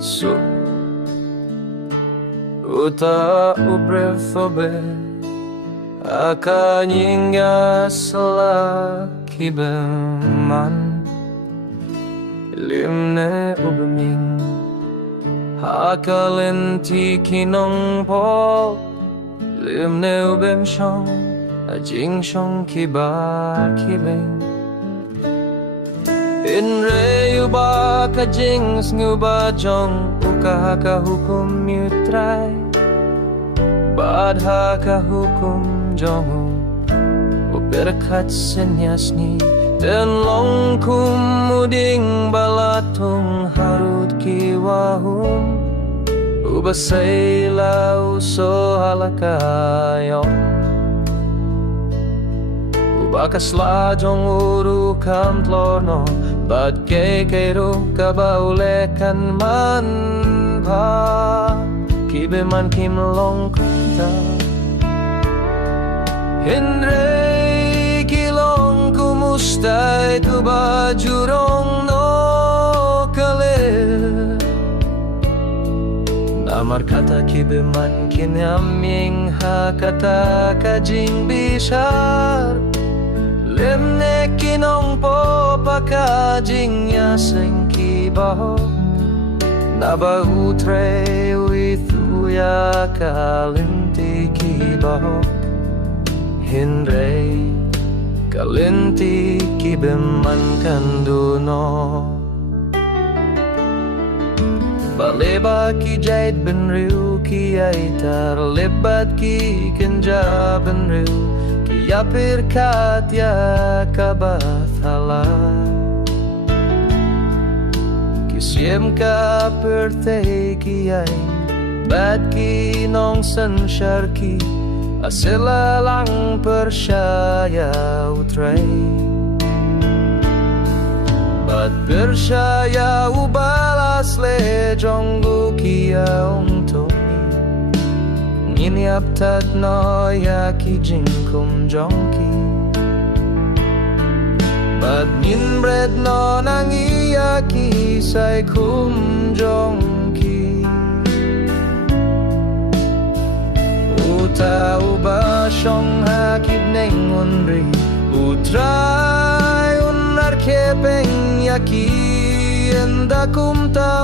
So uta uprefobe akanyinga sala kibeman limne ubeming hakalenti kinong po limne ubem shong ajing shong kibar kibeng inre uba kajing nguba jong uka hukum yutrai badha hukum jong uberkat senyasni dan long kumuding balatung harut kiwahum ubasayla uso halakayong bakas lajong uru kamplorno bad kekeru kabaulekan man pa kibe man kimlong kunta Henry kilong kumustay tu bajurong no kalir namar kata kibe man kinyaming hakata kajing bishar limne kinong po pakajing yaseng kibaho nabahutre uithuya kalinti kibaho hinre kalinti kibeman kanduno baleba ki jait benriu ki aitar lebat ki kenja benriu ya pirkat ya kabathala kisiem ka perte ki ay bad ki nong sanshar ki asila lang persyaya utray bad persyaya ubalas le jonggu ki untuk Ini aptat no ya ki jingkum jongki Bad min bread no nang iya ki say kum jongki Uta uba syong hakid neng unri Utray unar kepeng yaki enda kum tau